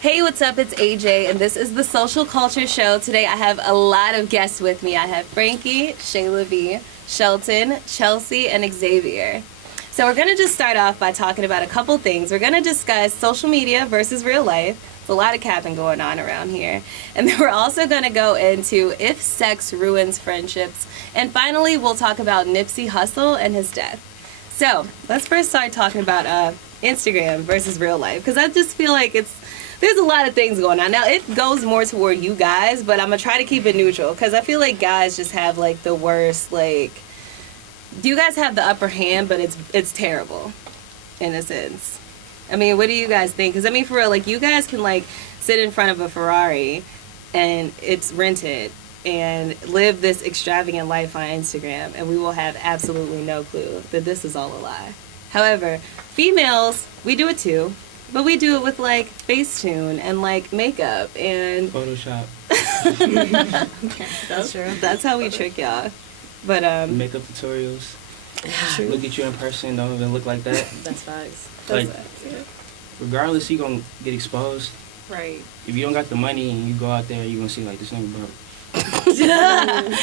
Hey, what's up? It's AJ, and this is the Social Culture Show. Today I have a lot of guests with me. I have Frankie, Shayla V, Shelton, Chelsea, and Xavier. So we're going to just start off by talking about a couple things. We're going to discuss social media versus real life. There's a lot of capping going on around here. And then we're also going to go into if sex ruins friendships. And finally, we'll talk about Nipsey Hussle and his death. So let's first start talking about Instagram versus real life, because I just feel like there's a lot of things going on. Now, it goes more toward you guys, but I'm going to try to keep it neutral, because I feel like guys just have, like, the worst, like... You guys have the upper hand, but it's terrible, in a sense. I mean, what do you guys think? Because, I mean, for real, like, you guys can, like, sit in front of a Ferrari, and it's rented, and live this extravagant life on Instagram, and we will have absolutely no clue that this is all a lie. However, females, we do it too. But we do it with, like, Facetune and, like, makeup and... Photoshop. That's true. That's how we trick y'all. But, Makeup tutorials. Look at you in person, don't even look like that. That's facts. Like, regardless, you gonna get exposed. Right. If you don't got the money and you go out there, you gonna see, like, this nigga broke.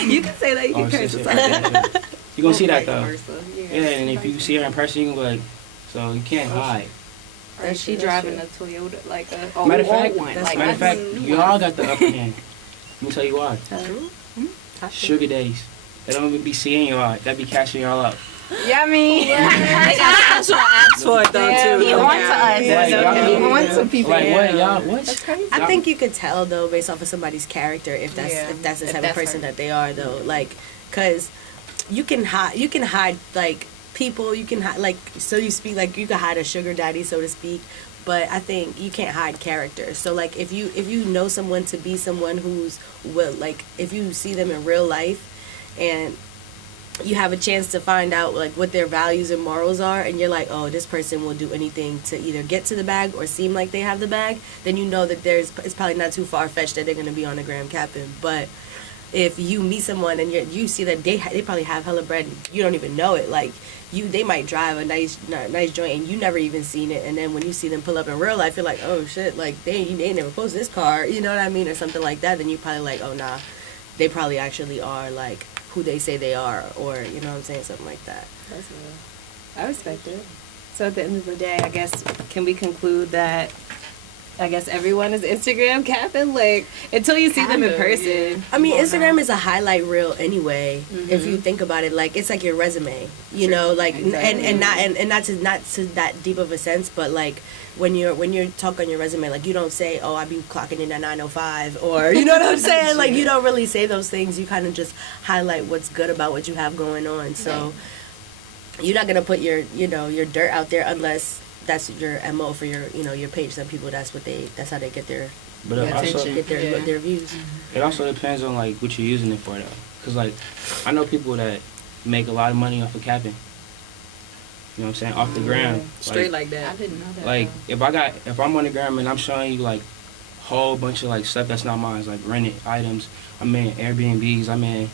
You can say that. You can curse yourself. You gonna see that, though. Yeah, and if you see her in person, you gonna be like, so you can't hide. Or she driving a Toyota, like a Matter of fact, one. matter of fact, you all got the upper hand. Let me tell you why. Sugar daddies. They don't even be seeing y'all. They be cashing y'all out. Yeah, I mean, They got special apps for it though too. he on to us. Like, He on to people. Like, what, y'all, what? That's crazy. I think you could tell though based off of somebody's character if that's the type of person that they are though. Like, cause you can hide like people. You can hide like so you speak like you can hide a sugar daddy so to speak. But I think you can't hide character. So like if you know someone to be someone who's like if you see them in real life and you have a chance to find out like what their values and morals are and you're like, oh, this person will do anything to either get to the bag or seem like they have the bag, then you know that it's probably not too far-fetched that they're going to be on the gram capping. But if you meet someone and you see that they probably have hella bread, you don't even know it. Like they might drive a nice joint and you never even seen it, and then when you see them pull up in real life, you're like, oh shit, like they never posted this car, you know what I mean, or something like that. Then you probably like, oh nah, they probably actually are like who they say they are, or you know what I'm saying, something like that. That's real. I respect it. So at the end of the day, I guess, can we conclude that everyone is Instagram capping? Like, until you see them in person. Yeah. I mean, Instagram is a highlight reel anyway. If you think about it, like it's like your resume, you know, like exactly. and not to that deep of a sense, but like when you talk on your resume, like you don't say, oh, I be clocking in at 9:05, or you know what I'm saying? Like you don't really say those things. You kind of just highlight what's good about what you have going on. So you're not gonna put your dirt out there unless that's your MO for your page. Some people that's how they get their attention, get their views. It also depends on like what you're using it for though, because like I know people that make a lot of money off of capping. You know what I'm saying? Off the gram. Straight like that. I didn't know that. Like if I'm on the gram and I'm showing you like a whole bunch of like stuff that's not mine, like rented items, I'm in Airbnbs, I'm in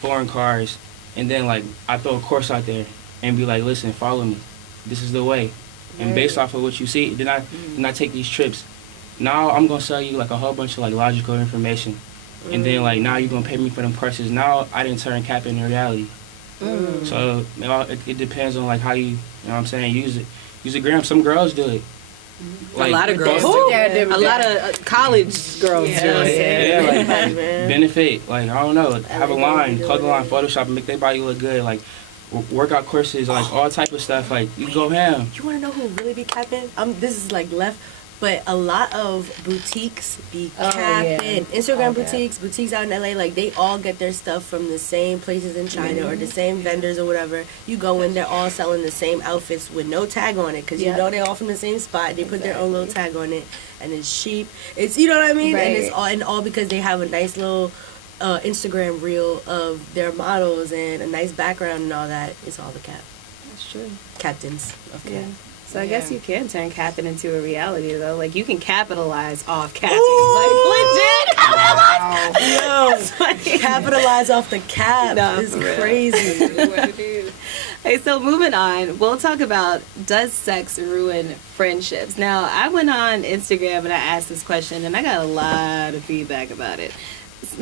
foreign cars, and then like I throw a course out there and be like, listen, follow me. This is the way. And based off of what you see, then I take these trips. Now I'm gonna sell you like a whole bunch of like logical information, and then like now you're gonna pay me for them purchases. Now I didn't turn cap into reality. So it depends on like how you know what I'm saying, use it. Use a gram. Some girls do it. Like, a lot of girls. A lot of college girls do it. Yeah, like benefit. Like I don't know, have a line, clothing line, Photoshop, and make their body look good. Like workout courses, like all type of stuff. Like you go ham. You want to know who really be capping? This is like left, but a lot of boutiques be capping. Instagram boutiques out in LA, like they all get their stuff from the same places in China or the same vendors or whatever. You go in, they're all selling the same outfits with no tag on it because you know they're all from the same spot. They put their own little tag on it, and it's cheap. It's you know what I mean, and it's all because they have a nice little Instagram reel of their models and a nice background and all that. It's all the cap. That's true. Captains of cap. Yeah. So I guess you can turn capping into a reality though. Like you can capitalize off capping. Like legit capitalize. Yo, capitalize off the cap. It's crazy. Hey, so moving on, we'll talk about, does sex ruin friendships? Now, I went on Instagram and I asked this question, and I got a lot of feedback about it.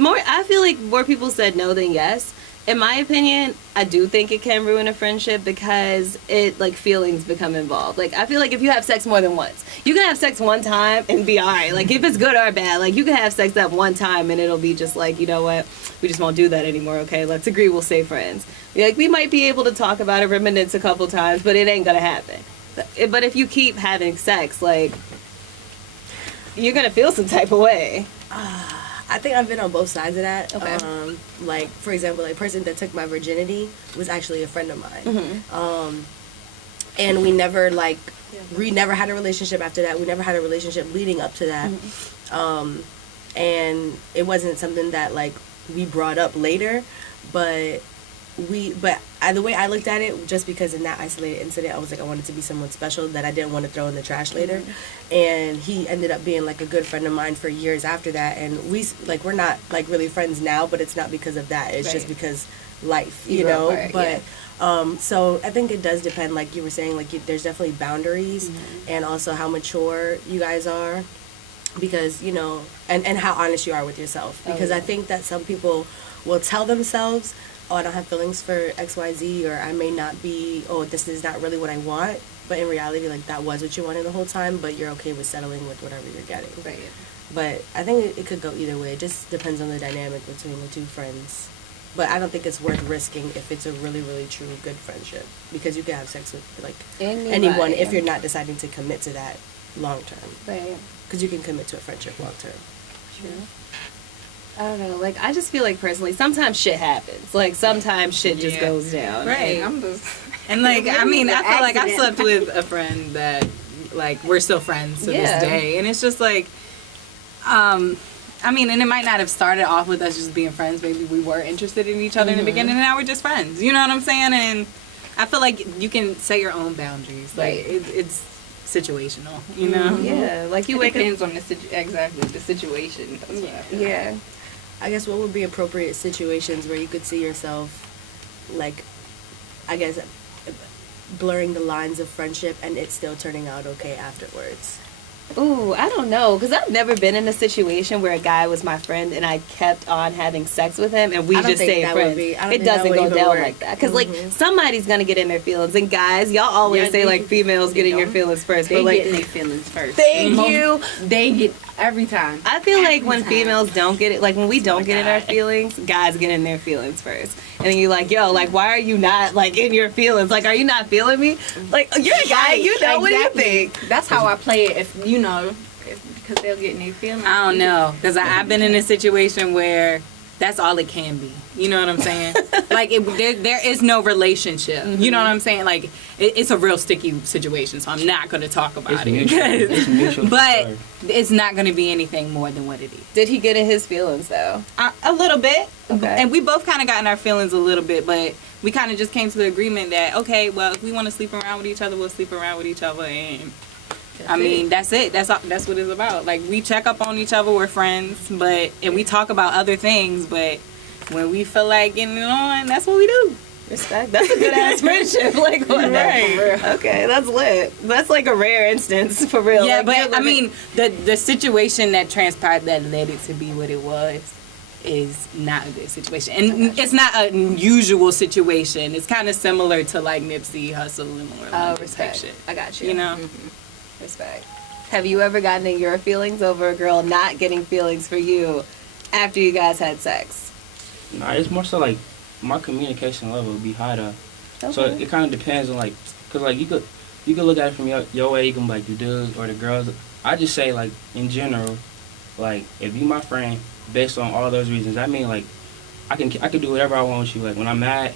I feel like more people said no than yes. In my opinion, I do think it can ruin a friendship because feelings become involved. Like, I feel like if you have sex more than once, you can have sex one time and be alright. Like, if it's good or bad, like, you can have sex that one time and it'll be just like, you know what, we just won't do that anymore, okay? Let's agree we'll stay friends. Like, we might be able to talk about it, reminisce a couple times, but it ain't gonna happen. But if you keep having sex, like, you're gonna feel some type of way. I think I've been on both sides of that. Okay. Like, for example, a person that took my virginity was actually a friend of mine. And we never had a relationship after that. We never had a relationship leading up to that. And it wasn't something that, like, we brought up later, but the way I looked at it, just because in that isolated incident, I was like, I wanted to be someone special that I didn't want to throw in the trash later. And he ended up being like a good friend of mine for years after that. And we're not like really friends now, but it's not because of that. It's just because life, you know. But so I think it does depend, like you were saying, like there's definitely boundaries, and also how mature you guys are, because you know, and how honest you are with yourself. Because I think that some people will tell themselves, oh, I don't have feelings for XYZ, or I may not be, oh, this is not really what I want. But in reality, like, that was what you wanted the whole time, but you're okay with settling with whatever you're getting. Right. But I think it could go either way. It just depends on the dynamic between the two friends. But I don't think it's worth risking if it's a really, really true good friendship. Because you can have sex with, like, anyone if you're not deciding to commit to that long term. Right. Because you can commit to a friendship long term. True. I don't know. Like, I just feel like personally, sometimes shit happens. Like, sometimes shit just goes down. Right. And like, I mean, I feel like I slept with a friend that, like, we're still friends to this day. And it's just like, I mean, and it might not have started off with us just being friends. Maybe we were interested in each other in the beginning, and now we're just friends. You know what I'm saying? And I feel like you can set your own boundaries. Like, it's situational, you know? Yeah. Like, you It wake up. depends on the situation. That's what I feel. Yeah. I guess what would be appropriate situations where you could see yourself, like, I guess, blurring the lines of friendship and it still turning out okay afterwards? Ooh, I don't know, because I've never been in a situation where a guy was my friend and I kept on having sex with him and we just stayed friends. It doesn't go down like that. Because, like, somebody's going to get in their feelings. And guys, y'all always say, like, females get in your feelings first. They but, like, get in their feelings first. Thank you. They get every time. I feel like when females don't get it, like, when we don't get in our feelings, guys get in their feelings first. And then you're like, yo, like, why are you not, like, in your feelings? Like, are you not feeling me? Like, you're a guy, you know, what do you think? That's how I play it, if you know, because they'll get in their feelings. I don't know, because I've been in a situation where that's all it can be. You know what I'm saying? Like, there is no relationship. You know what I'm saying? Like, it's a real sticky situation, so I'm not going to talk about it. It's mutual. But it's not going to be anything more than what it is. Did he get in his feelings, though? A little bit. Okay. And we both kind of got in our feelings a little bit, but we kind of just came to the agreement that, okay, well, if we want to sleep around with each other, we'll sleep around with each other. And I mean, that's it. That's what it's about. Like, we check up on each other. We're friends, and we talk about other things. But when we feel like getting it on, that's what we do. Respect. That's a good ass friendship. Like, what? Right. Okay, that's lit. That's like a rare instance for real. Yeah, like, but I mean, the situation that transpired that led it to be what it was is not a good situation, and it's not an unusual situation. It's kind of similar to like Nipsey Hussle and more type respect. shit. I got you. You know. Respect. Have you ever gotten in your feelings over a girl not getting feelings for you after you guys had sex? Nah, it's more so like my communication level would be high though. Okay. So it kind of depends on like, cause like you could look at it from your way. You can be like the dudes or the girls. I just say like in general, like if you my friend, based on all those reasons, I mean like I can do whatever I want with you. Like when I'm mad,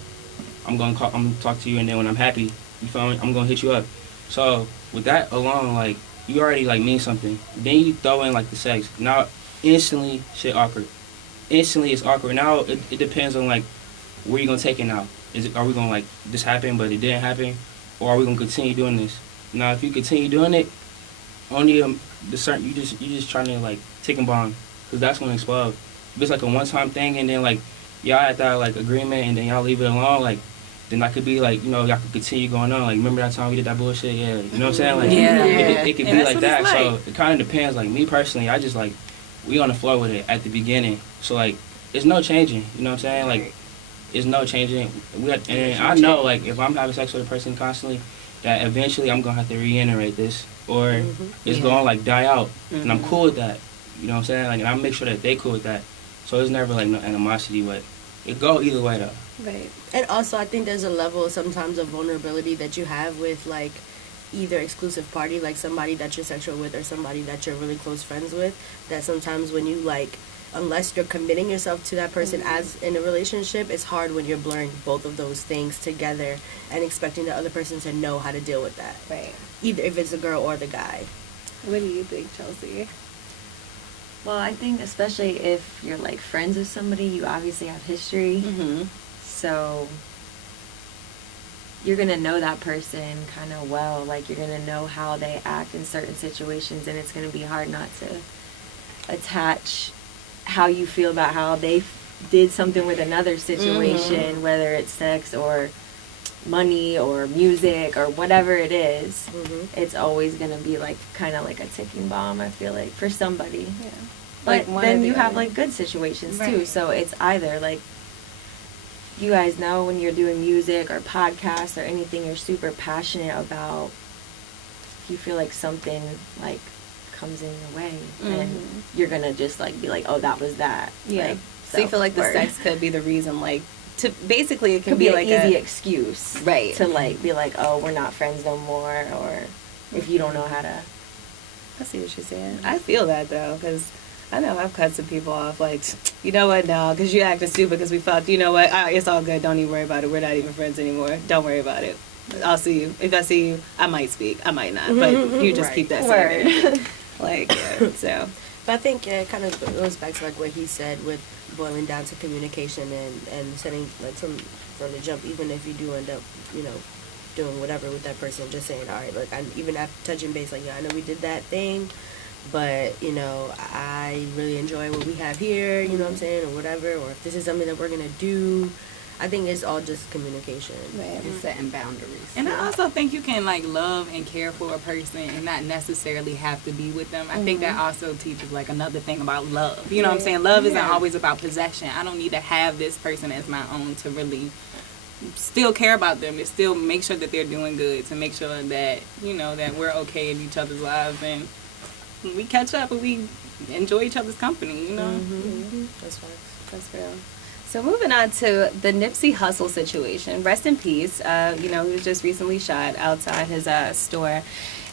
I'm gonna talk to you, and then when I'm happy, you feel me? I'm gonna hit you up. So with that alone, like you already like mean something. Then you throw in like the sex. Now instantly shit awkward. Instantly it's awkward. Now it depends on like where you gonna take it now. Are we gonna like this happen but it didn't happen, or are we gonna continue doing this? Now if you continue doing it, only the certain you just trying to like tick and bomb, because that's gonna explode. If it's like a one-time thing and then like y'all had that like agreement and then y'all leave it alone, like then I could be like, you know, y'all could continue going on. Like, remember that time we did that bullshit? Yeah. You know what I'm saying? Like, it could be like that. So it kind of depends. Like, me personally, I just, like, we on the floor with it at the beginning. So, like, it's no changing. You know what I'm saying? Like, it's no changing. And I know, like, if I'm having sex with a person constantly, that eventually I'm going to have to reiterate this. Or it's going to, like, die out. And I'm cool with that. You know what I'm saying? Like, and I make sure that they cool with that. So it's never, like, no animosity, but it go either way, though. Right. And also, I think there's a level sometimes of vulnerability that you have with, like, either exclusive party, like somebody that you're sexual with or somebody that you're really close friends with, that sometimes when you, like, unless you're committing yourself to that person as in a relationship, it's hard when you're blurring both of those things together and expecting the other person to know how to deal with that. Right. Either if it's the girl or the guy. What do you think, Chelsea? Well, I think especially if you're, like, friends with somebody, you obviously have history. So you're going to know that person kind of well. Like, you're going to know how they act in certain situations, and it's going to be hard not to attach how you feel about how they did something with another situation, whether it's sex or money or music or whatever it is. It's always going to be, like, kind of like a ticking bomb, I feel like, for somebody. Yeah. But Like, then you have, like, good situations, too. So it's either, like, you guys know when you're doing music or podcasts or anything you're super passionate about, if you feel like something, like, comes in your way, and you're gonna just, like, be like, oh, that was that. Yeah. Like, So you feel like the word. sex could be the reason, like, to basically it could be be like an easy excuse, Right. to, like, be like, oh, we're not friends no more, or if you don't know how to. I see what you're saying. I feel that, though, because I know I've cut some people off, like, you know what, no, because you acting stupid because we fucked. You know what, it's all good. Don't even worry about it. We're not even friends anymore. Don't worry about it. I'll see you. If I see you, I might speak. I might not. But you just keep that secret. Like, yeah, so. But I think it kind of goes back to, like, what he said with boiling down to communication and setting, like, from the jump, even if you do end up, you know, doing whatever with that person, just saying, all right, look, even after touching base, like, yeah, I know we did that thing, but, you know, I really enjoy what we have here, you know what I'm saying, or whatever, or if this is something that we're going to do. I think it's all just communication. And setting boundaries. And I also think you can, like, love and care for a person and not necessarily have to be with them. I think that also teaches, like, another thing about love. You know what I'm saying? Love isn't always about possession. I don't need to have this person as my own to really still care about them, to still make sure that they're doing good, to make sure that, you know, that we're okay in each other's lives, and we catch up and we enjoy each other's company, you know? That's facts. That's real. So moving on to the Nipsey Hussle situation. Rest in peace. You know, he was just recently shot outside his store.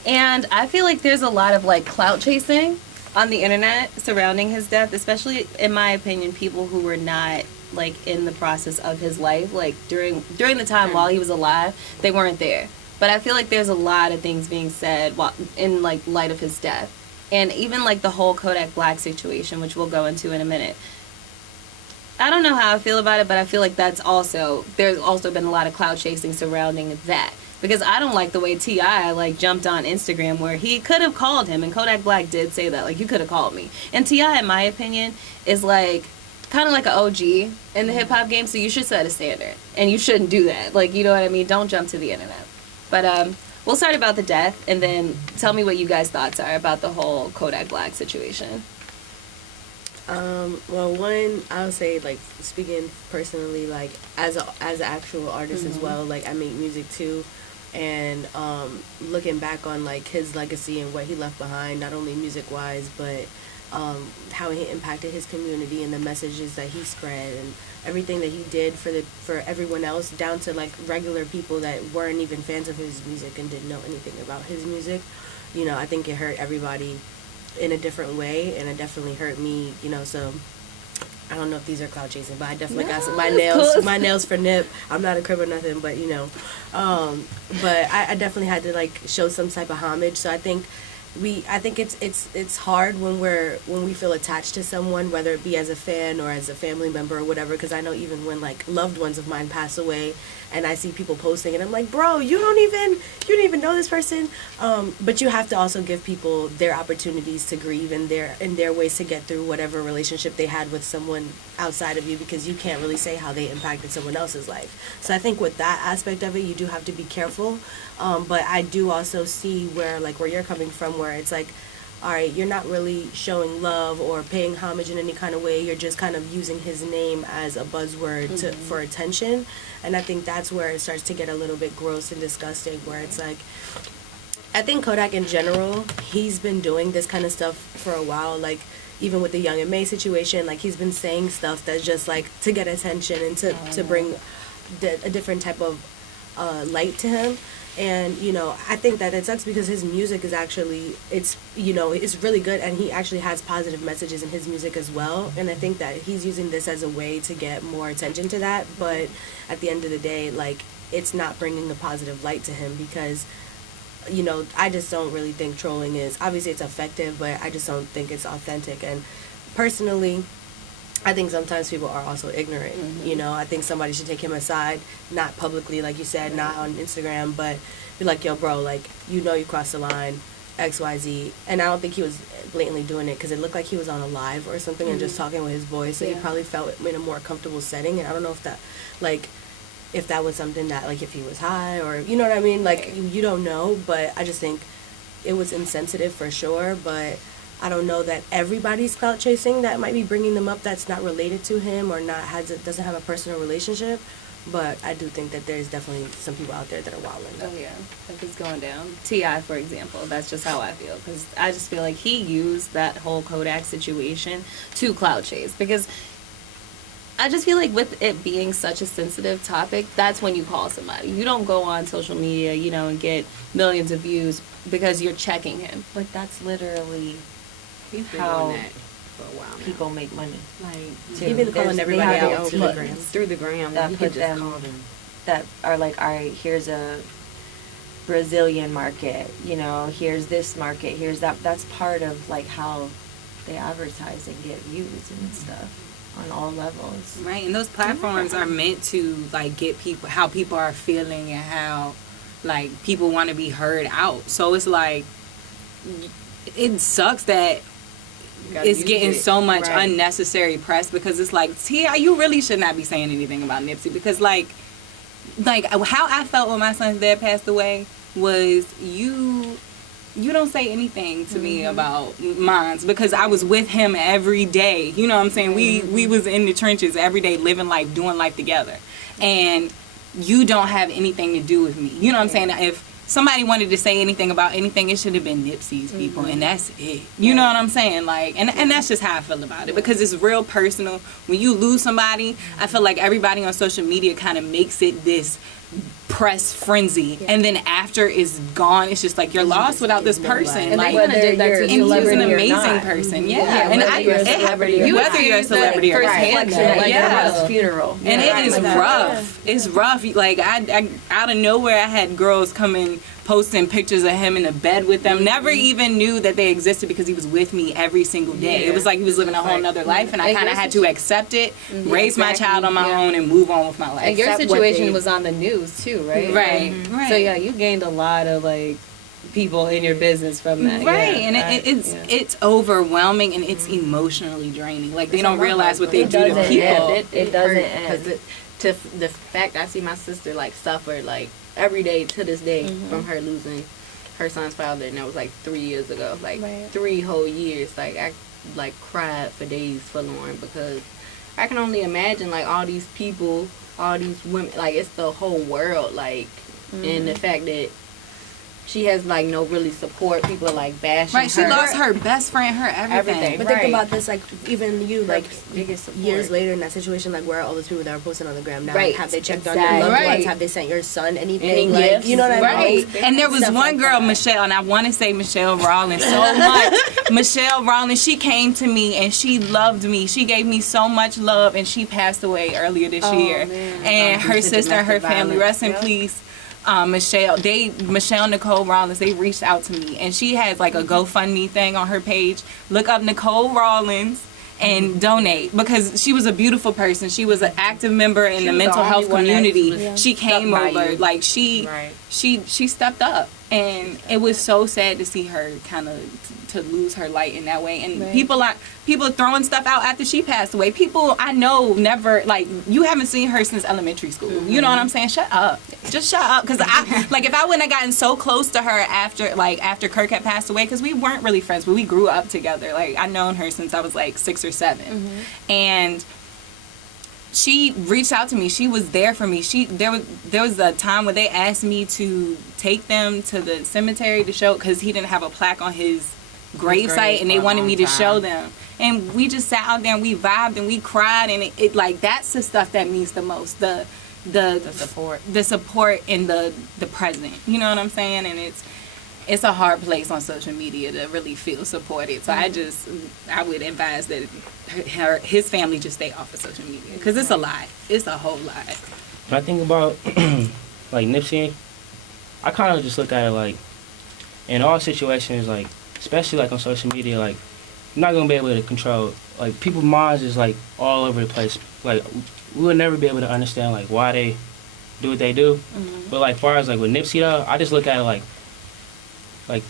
And I feel like there's a lot of, like, clout chasing on the internet surrounding his death, especially, in my opinion, people who were not, like, in the process of his life. Like, during the time while he was alive, they weren't there. But I feel like there's a lot of things being said while, in, like, light of his death. And even, like, the whole Kodak Black situation, which we'll go into in a minute. I don't know how I feel about it, but I feel like there's also been a lot of clout chasing surrounding that. Because I don't like the way T.I. like jumped on Instagram where he could have called him, and Kodak Black did say that, like, you could have called me. And T.I., in my opinion, is like kind of like an OG in the hip hop game, so you should set a standard. And you shouldn't do that. Like, you know what I mean? Don't jump to the internet. But we'll start about the death, and then tell me what you guys' thoughts are about the whole Kodak Black situation. Well, one, I would say, like, speaking personally, like, as an actual artist as well, like, I make music too, and looking back on, like, his legacy and what he left behind, not only music-wise, but how he impacted his community and the messages that he spread and everything that he did for everyone else, down to, like, regular people that weren't even fans of his music and didn't know anything about his music. You know, I think it hurt everybody in a different way, and it definitely hurt me, you know, so I don't know if these are clout chasing, but I definitely got some, my nails for Nip. I'm not a crib or nothing, but, you know, but I definitely had to, like, show some type of homage. So I think it's hard when we feel attached to someone, whether it be as a fan or as a family member or whatever, because I know even when, like, loved ones of mine pass away and I see people posting and I'm like, bro, you don't even know this person, but you have to also give people their opportunities to grieve and their ways to get through whatever relationship they had with someone outside of you, because you can't really say how they impacted someone else's life. So I think with that aspect of it, you do have to be careful. But I do also see where you're coming from, where it's like, all right, you're not really showing love or paying homage in any kind of way. You're just kind of using his name as a buzzword for attention. And I think that's where it starts to get a little bit gross and disgusting, where it's like, I think Kodak in general, he's been doing this kind of stuff for a while. Like, even with the Young and May situation, like, he's been saying stuff that's just, like, to get attention and to bring a different type of light to him. And, you know, I think that it sucks because his music is actually, it's really good, and he actually has positive messages in his music as well. And I think that he's using this as a way to get more attention to that. But at the end of the day, like, it's not bringing the positive light to him because, you know, I just don't really think trolling is, obviously it's effective, but I just don't think it's authentic. And personally, I think sometimes people are also ignorant. You know, I think somebody should take him aside, not publicly, like you said, not on Instagram, but be like, yo, bro, like, you know you crossed the line, XYZ. And I don't think he was blatantly doing it because it looked like he was on a live or something and just talking with his voice. So he probably felt in a more comfortable setting. And I don't know if that, like, if that was something that, like, if he was high or, you know what I mean? Like, you don't know, but I just think it was insensitive for sure, but I don't know that everybody's clout chasing that might be bringing them up that's not related to him or doesn't have a personal relationship. But I do think that there's definitely some people out there that are wilding. Oh yeah, like it's going down. T.I., for example, that's just how I feel, because I just feel like he used that whole Kodak situation to clout chase, because I just feel like with it being such a sensitive topic, that's when you call somebody. You don't go on social media, you know, and get millions of views because you're checking him. But that's literally how people make money. Like, He's been calling everybody out through the gram. That You put could just them, call them. that are like, all right, here's a Brazilian market, you know, here's this market, here's that. That's part of like how they advertise and get views and stuff on all levels. Right, and those platforms are meant to like get people, how people are feeling and how like people want to be heard out. So it's like, it sucks that it's getting so much unnecessary press, because it's like, T.I., you really should not be saying anything about Nipsey, because like how I felt when my son's dad passed away was you don't say anything to me about mines, because I was with him every day. You know what I'm saying? We was in the trenches every day, living life, doing life together, and you don't have anything to do with me. You know what I'm saying? If somebody wanted to say anything about anything, it should have been Nipsey's people, and that's it. You know what I'm saying? Like, and that's just how I feel about it, because it's real personal. When you lose somebody, I feel like everybody on social media kind of makes it this press frenzy, and then after it's gone, it's just like you're lost without this person. And like, whether did that to and he's an or amazing not. person. And whether you're a celebrity or not. Like funeral. And it is rough. It's rough. Like, I out of nowhere, I had girls coming posting pictures of him in the bed with them. Never even knew that they existed, because he was with me every single day. It was like he was living a whole nother life, and I kind of had to accept it, raise my child on my own, and move on with my life. And your situation was on the news too, right? Right. So yeah, you gained a lot of like people in your business from that. Right, and it's overwhelming, and it's emotionally draining. Like, they don't realize what they do to people. It doesn't end. Because to the fact I see my sister like suffer like every day to this day from her losing her son's father, and that was like 3 years ago. Like 3 whole years. Like, I like cried for days forlorn, because I can only imagine like all these people, all these women, like it's the whole world, like, and the fact that she has like no really support. People are like bashing her. Right, she lost her best friend, her everything. But think about this, like, even you, like, years later in that situation, like, where are all those people that are posting on the gram now? Right. Have they checked on your loved ones? Have they sent your son anything? Any like, gifts? you know what I mean? And there was Stuff one like girl, that. Michelle, and I want to say Michelle Rawlins so much. Michelle Rawlins, she came to me and she loved me. She gave me so much love, and she passed away earlier this year. Man. And her sister and her family, rest in peace. Michelle Nicole Rawlins, they reached out to me, and she has like a GoFundMe thing on her page. Look up Nicole Rawlins and donate, because she was a beautiful person. She was an active member in the mental health community. She came over, like she she stepped up, and it was so sad to see her kind of to lose her light in that way. And people throwing stuff out after she passed away. People I know never, like, you haven't seen her since elementary school. You know what I'm saying? Shut up, just shut up. Because I like, if I wouldn't have gotten so close to her after Kirk had passed away, because we weren't really friends, but we grew up together. Like, I known her since I was like 6 or 7, and she reached out to me. She was there for me. There was a time where they asked me to take them to the cemetery to show, because he didn't have a plaque on his gravesite, and they wanted me to show them. And we just sat out there and we vibed and we cried, and it like, that's the stuff that means the most. The support and the present. You know what I'm saying? And it's a hard place on social media to really feel supported. So I would advise that his family just stay off of social media, because it's a lie. It's a whole lie. When I think about like Nipsey, I kind of just look at it like, in all situations, like, especially like on social media, like, you're not gonna be able to control, like, people's minds is like all over the place. Like, we would never be able to understand like why they do what they do. But like, far as like with Nipsey though, I just look at it like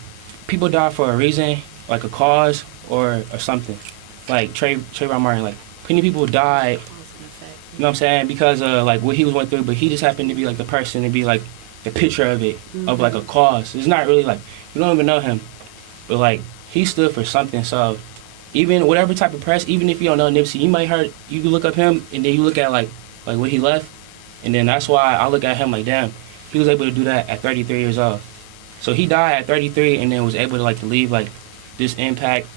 people die for a reason, like a cause or something. Like Trayvon Martin, like, plenty of people died, you know what I'm saying, because of like what he was went through, but he just happened to be like the person to be like the picture of it, of like a cause. It's not really like, you don't even know him, but like, he stood for something. So even whatever type of press, even if you don't know Nipsey, you can look up him, and then you look at like what he left, and then that's why I look at him like, damn, he was able to do that at 33 years old. So he died at 33, and then was able to like to leave like this impact,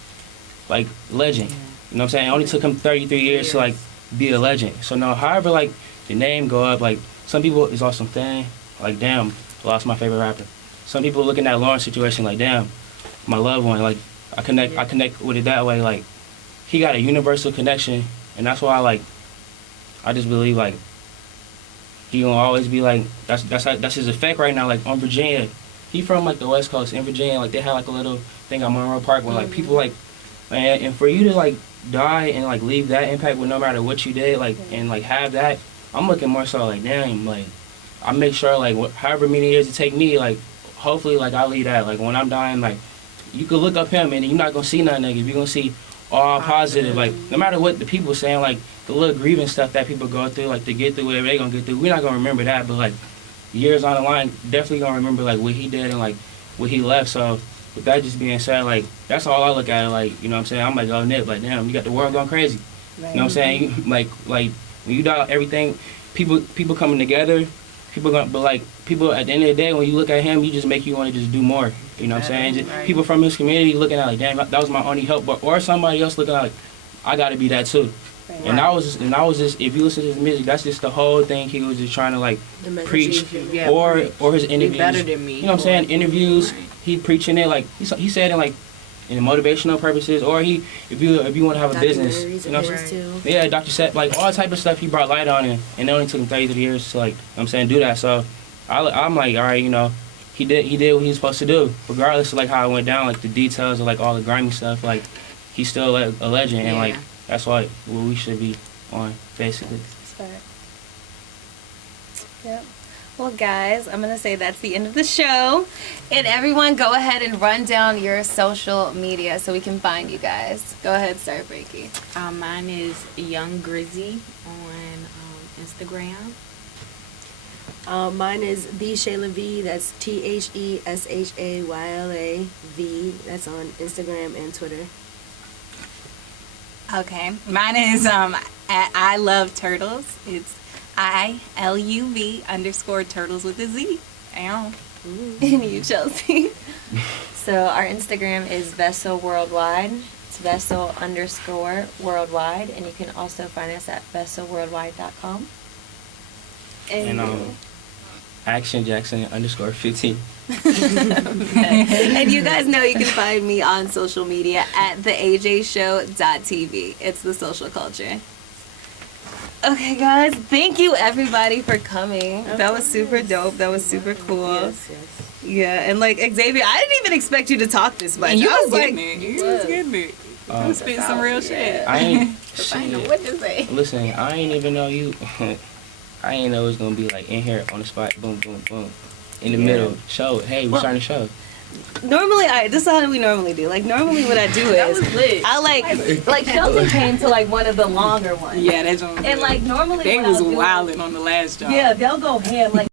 like, legend. You know what I'm saying? It only took him 33 years to like be a legend. So now, however like the name go up, like, some people is on some thing like, damn, lost my favorite rapper. Some people looking at Lauren's situation like, damn, my loved one. Like, I connect with it that way. Like, he got a universal connection, and that's why I just believe like he gonna always be like, that's his effect right now. Like, on Virginia, he from like the West Coast. In Virginia, like, they had like a little thing on Monroe Park where like people like, man, and for you to like die and like leave that impact with no matter what you did, like, and like have that, I'm looking more so like, damn, like, I make sure like however many years it take me, like, hopefully like I leave that, like, when I'm dying, like, you could look up him and you're not gonna see nothing negative. You're gonna see all positive. Like, no matter what the people saying, like the little grieving stuff that people go through, like to get through whatever they gonna get through, we're not gonna remember that, but like years on the line, definitely gonna remember like what he did and like what he left. So with that just being said, like, that's all I look at it like, you know what I'm saying? I'm like, oh, Nip, like, damn, you got the world going crazy. Right. You know what I'm saying? Like when you die, everything, people coming together, but like, people at the end of the day, when you look at him, you just make you want to just do more. You know what I'm saying? Just, people from his community looking at like, damn, that was my only help, or somebody else looking at like, I got to be that too. Right. And I was just, if you listen to his music, that's just the whole thing he was just trying to like preach, or his interviews. Be better than me. You know what I'm saying? Interviews, he preaching it like he said it like in motivational purposes, or if you want to have a business, you know what I'm saying? Yeah, Dr. Seth, like all type of stuff he brought light on it, and it only took him 33 years to, like, you know what I'm saying, do that. So I'm like, all right, you know, he did what he was supposed to do, regardless of like how it went down, like the details of like all the grimy stuff, like he's still a legend, and like that's what we should be on, basically. Yep. Well, guys, I'm going to say that's the end of the show. And everyone, go ahead and run down your social media so we can find you guys. Go ahead, start, Frankie. Mine is Young Grizzy on Instagram. Mine is The Shayla V. That's TheShayla V. That's on Instagram and Twitter. Okay. Mine is at I Love Turtles. It's ILUV_turtles with a Z. Ow. And you, Chelsea? So our Instagram is Vessel Worldwide. It's Vessel_worldwide, and you can also find us at vesselworldwide.com. And Action Jackson _15. And you guys know you can find me on social media at theajshow.tv. It's the social culture. Okay, guys, thank you everybody for coming. That was super dope. That was super cool. Yes. Yeah, and like Xavier, I didn't even expect you to talk this much. And you I was getting it. You was getting it. You spit some real shit. I ain't know what to say. Listen, I ain't even know you. I ain't know it was gonna be like in here on the spot. Boom, boom, boom. in the middle. Show. Hey, we're starting a show. Normally, this is how we normally do. Like, normally what I do is, I like Shelton came to like one of the longer ones. Yeah, that's on. And like normally they what was I'll do wilding on the last job. Yeah, they'll go ham. Like